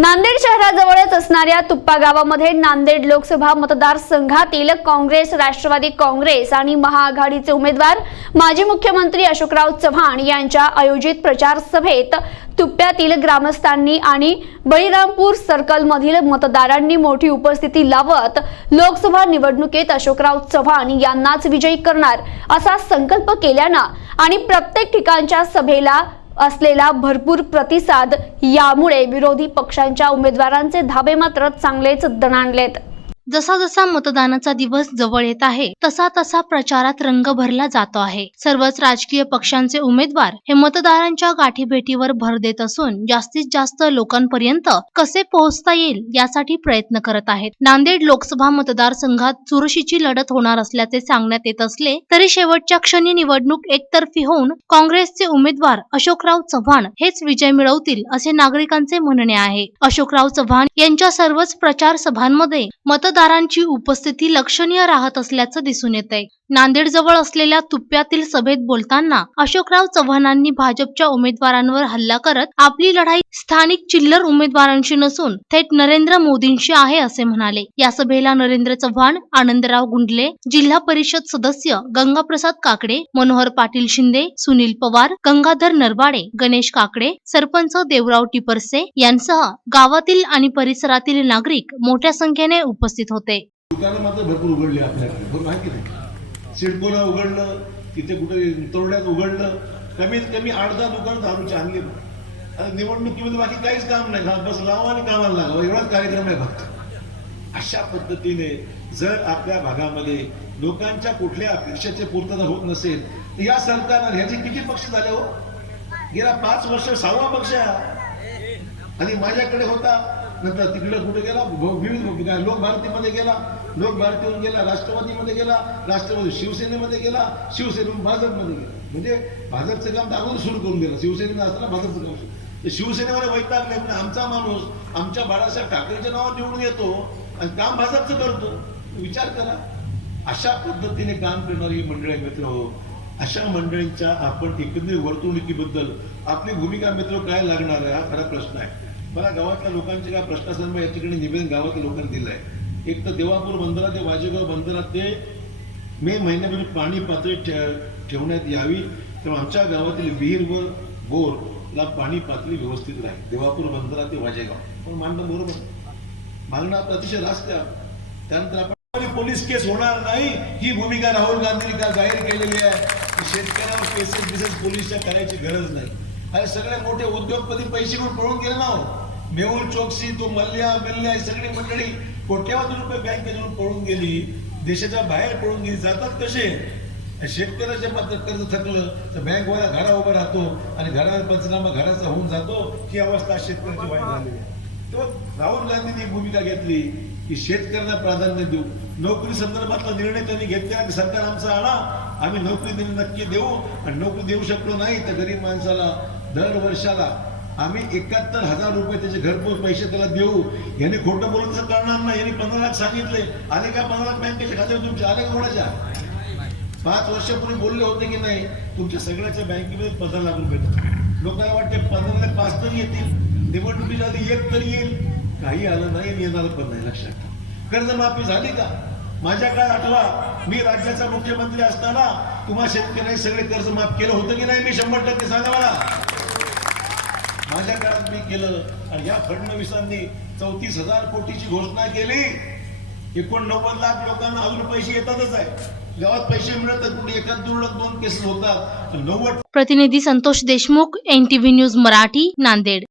नांदेड शहराजवळच असणाऱ्या तुप्पा गावामध्ये नांदेड लोकसभा मतदारसंघातील काँग्रेस, राष्ट्रवादी काँग्रेस आणि महाआघाडीचे उमेदवार माजी मुख्यमंत्री अशोकराव चव्हाण यांच्या आयोजित प्रचार सभेत तुप्प्यातील ग्रामस्थांनी आणि बळीरामपूर सर्कलमधील मतदारांनी मोठी उपस्थिती लावत लोकसभा निवडणुकीत अशोकराव चव्हाण यांनाच विजयी करणार असा संकल्प केल्यानं आणि प्रत्येक ठिकाणच्या सभेला असलेला भरपूर प्रतिसाद यामुळे विरोधी पक्षांच्या उमेदवारांचे धाबे मात्र चांगलेच दणाणलेत। जसा जसा मतदानाचा दिवस जवळ येत आहे तसा तसा प्रचारात रंग भरला जातो आहे। सर्वच राजकीय पक्षांचे उमेदवार हे मतदारांच्या गाठीभेटीवर भर देत असून जास्तीत जास्त लोकांपर्यंत कसे पोहोचता येईल यासाठी प्रयत्न करत आहेत। नांदेड लोकसभा मतदारसंघात चुरशीची लढत होणार असल्याचे सांगण्यात येत असले तरी शेवटच्या क्षणी निवडणूक एकतर्फी होऊन काँग्रेसचे उमेदवार अशोकराव चव्हाण हेच विजय मिळवतील असे नागरिकांचे म्हणणे आहे। अशोकराव चव्हाण यांच्या सर्वच प्रचार सभांमध्ये मतदारांची उपस्थिती लक्षणीय राहत असल्याचं दिसून येतंय। नांदेड जवळ असलेल्या तुप्प्यातील सभेत बोलताना अशोकराव चव्हाणांनी भाजपच्या उमेदवारांवर हल्ला करत आपली लढाई स्थानिक चिल्लर उमेदवारांशी नसून थेट नरेंद्र मोदींशी आहे असे म्हणाले। या सभेला नरेंद्र चव्हाण, आनंदराव गुंडले, जिल्हा परिषद सदस्य गंगाप्रसाद काकडे, मनोहर पाटील शिंदे, सुनील पवार, गंगाधर नरवाडे, गणेश काकडे, सरपंच देवराव टिपरसे यांसह गावातील आणि परिसरातील नागरिक मोठ्या संख्येने उपस्थित होते। दुकानं मात्र भरपूर उघडली आपल्याकडे, बरोबर आहे की नाही? सिडकोला उघडलं, तिथे कुठे तोरड्यात उघडलं, कमीत कमी 8-10 दुकान दारूची आणली। आता निवडणुकीमध्ये बाकी काहीच काम नाही, बस लावा आणि कामाला लागावं एवढाच कार्यक्रम आहे फक्त। अशा पद्धतीने जर आपल्या भागामध्ये लोकांच्या कुठल्या अपेक्षेची पूर्तता होत नसेल तर या सरकारला ह्याचे किती पक्ष झाले हो? गेला 5 वर्ष 6वा पक्ष आहे। आणि माझ्याकडे होता, नंतर तिकडे कुठे गेला, विविध लोक भारतीमध्ये गेला, लोक भारतीहून गेला, राष्ट्रवादीमध्ये गेला, राष्ट्रवादी शिवसेनेमध्ये गेला, शिवसेनेतून भाजपमध्ये गेला। म्हणजे भाजपचं काम अगोदर सुरू करून गेलं, शिवसेनेनं असताना भाजपचं काम सुरू। शिवसेनेमध्ये वैतागले, म्हणजे आमचा माणूस आमच्या बाळासाहेब ठाकरेंच्या नावावर निवडून येतो आणि काम भाजपचं करतो। विचार करा, अशा पद्धतीने काम करणारी मंडळी मित्र हो, अशा मंडळींच्या आपण एकंदरीत वर्तणुकीबद्दल आपली भूमिका मित्र काय लागणार आहे हा खरा प्रश्न आहे। मला गावातल्या लोकांचे काय प्रश्न असेल मग याच्याकडे निवेदन गावातल्या लोकांनी दिलंय। एक तर देवापूर बंदरा ते वाजेगाव बंदरा ते मे महिन्यामध्ये पाणी पातळी ठेवण्यात यावी, तेव्हा आमच्या गावातील विहीर व बोरला पाणी पातळी व्यवस्थित राहील। देवापूर बंदरा ते वाजेगाव पण मानणं बरोबर, मागणं आपलं अतिशय रास्त आहे। त्यानंतर आपण पोलीस केस होणार नाही ही भूमिका राहुल गांधींनी काल जाहीर केलेली आहे। शेतकऱ्यांवर केसेस पोलीसच्या करायची गरज नाही। अरे सगळे मोठे उद्योगपती पैसे घेऊन पळून गेले ना हो, मेहुल चोक्सी, तो मल्ल्या सगळी मंडळी कोट्यावधी रुपये बँकेतून पळून गेली, देशाच्या बाहेर पळून गेली। जातात कसे? शेतकऱ्याच्या मात्र कर्ज थकलं तर बँकवाला घरा उभा राहतो आणि घराचा पंचनामा घराचा होऊन जातो। ही अवस्था शेतकऱ्याची वाईट झालेली आहे। तो राहुल गांधींनी भूमिका घेतली की शेतकऱ्यांना प्राधान्य देऊ, नोकरी संदर्भातला निर्णय त्यांनी घेतला की सरकार आमचा आणा, आम्ही नोकरी नक्की देऊ। आणि नोकरी देऊ शकलो नाही तर गरीब माणसाला दर वर्षाला आम्ही 71,000 रुपये त्याचे घरपोच पैसे त्याला देऊ। यांनी खोटं बोलून तर करणार नाही। यांनी 15 लाख सांगितले, आले का 15 लाख बँकेच्या खात्यावर तुमचे? आले का कोणाच्या? 5 वर्षापूर्वी बोलले होते की नाही तुमच्या सगळ्याच्या बँकेमध्ये 15 लाख रुपये। लोकांना वाटते 15 लाख 5 तरी येतील, निवडणुकीच्या आधी 1 तरी येईल, काही आलं नाही, येणार पण नाही। लक्षात ठेवा, कर्जमाफी झाली का? माझ्या काळात आठवा, मी राज्याचा मुख्यमंत्री असताना तुम्हा शेतकऱ्यांनी सगळे कर्ज माफ केलं होतं की नाही? मी 100% सांगा मला, माझ्या काळात मी केलं। आणि या फडणवीसांनी 34,000 कोटीची घोषणा केली, 89 लाख लोकांना अजून पैसे येतातच आहे। गावात पैसे मिळत कुठे एखाद 2 केसेस होतात। 90 प्रतिनिधी संतोष देशमुख, NTV न्यूज मराठी, नांदेड।